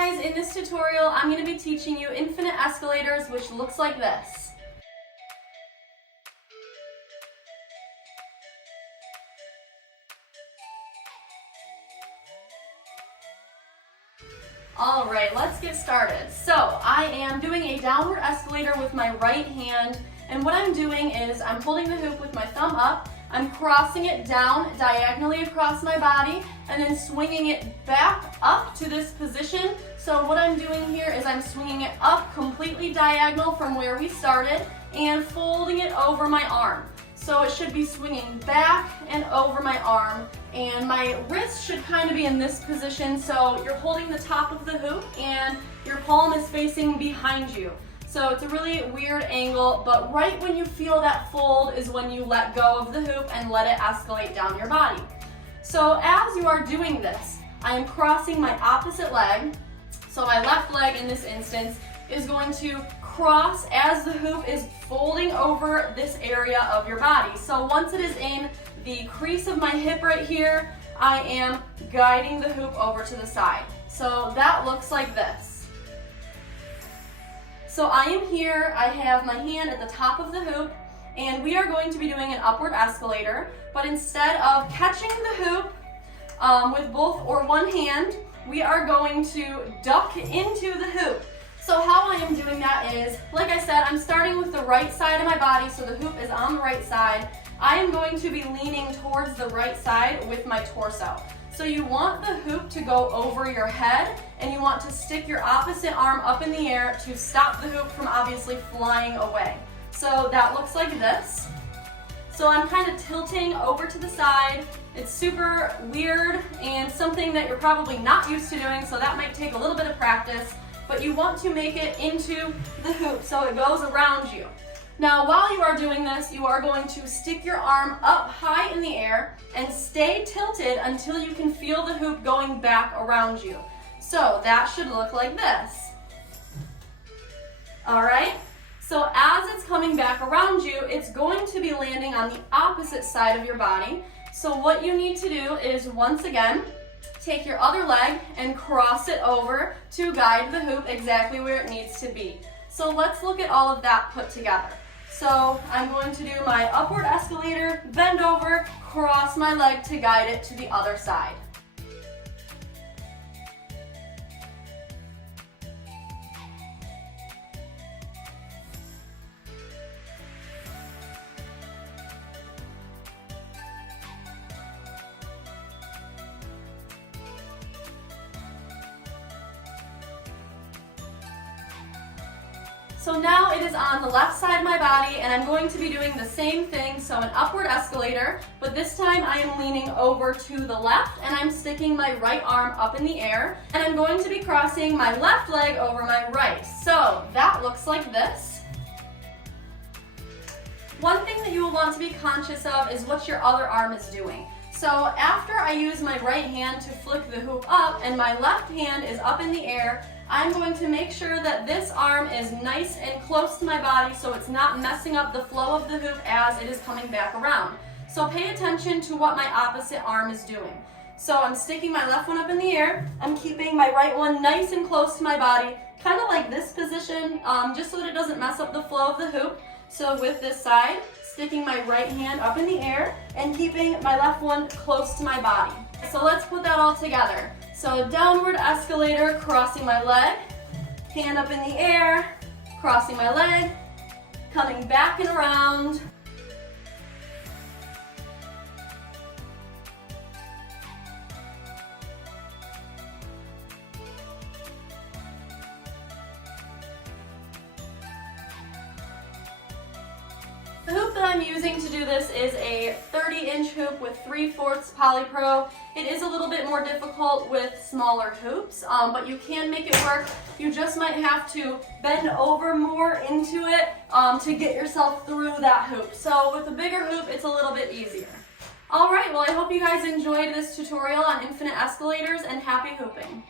guys, in this tutorial I'm going to be teaching you infinite escalators, which looks like this. Alright, let's get started. So I am doing a downward escalator with my right hand, and what I'm doing is I'm holding the hoop with my thumb up, I'm crossing it down diagonally across my body, and then swinging it back up to this position. So what I'm doing here is I'm swinging it up completely diagonal from where we started and folding it over my arm. So it should be swinging back and over my arm, and my wrist should kind of be in this position. So you're holding the top of the hoop and your palm is facing behind you. So it's a really weird angle, but right when you feel that fold is when you let go of the hoop and let it escalate down your body. So as you are doing this, I am crossing my opposite leg. So my left leg in this instance is going to cross as the hoop is folding over this area of your body. So once it is in the crease of my hip right here, I am guiding the hoop over to the side. So that looks like this. So I am here, I have my hand at the top of the hoop, and we are going to be doing an upward escalator, but instead of catching the hoop with both or one hand, we are going to duck into the hoop. So how I am doing that is, like I said, I'm starting with the right side of my body, so the hoop is on the right side. I am going to be leaning towards the right side with my torso. So you want the hoop to go over your head, and you want to stick your opposite arm up in the air to stop the hoop from obviously flying away. So that looks like this. So I'm kind of tilting over to the side. It's super weird and something that you're probably not used to doing, so that might take a little bit of practice, but you want to make it into the hoop so it goes around you. Now, while you are doing this, you are going to stick your arm up high in the air and stay tilted until you can feel the hoop going back around you. So that should look like this. All right? So as it's coming back around you, it's going to be landing on the opposite side of your body. So what you need to do is, once again, take your other leg and cross it over to guide the hoop exactly where it needs to be. So let's look at all of that put together. So I'm going to do my upward escalator, bend over, cross my leg to guide it to the other side. So now it is on the left side of my body, and I'm going to be doing the same thing, so an upward escalator, but this time I am leaning over to the left, and I'm sticking my right arm up in the air, and I'm going to be crossing my left leg over my right. So that looks like this. One thing that you will want to be conscious of is what your other arm is doing. So after I use my right hand to flick the hoop up and my left hand is up in the air, I'm going to make sure that this arm is nice and close to my body so it's not messing up the flow of the hoop as it is coming back around. So pay attention to what my opposite arm is doing. So I'm sticking my left one up in the air, I'm keeping my right one nice and close to my body, kind of like this position, just so that it doesn't mess up the flow of the hoop. So with this side, sticking my right hand up in the air and keeping my left one close to my body. So let's put that all together. So downward escalator, crossing my leg, hand up in the air, crossing my leg, coming back and around. The hoop that I'm using to do this is a 30-inch hoop with 3/4 polypro. It is a little bit more difficult with smaller hoops, but you can make it work. You just might have to bend over more into it to get yourself through that hoop. So with a bigger hoop, it's a little bit easier. All right, well, I hope you guys enjoyed this tutorial on infinite escalators, and happy hooping.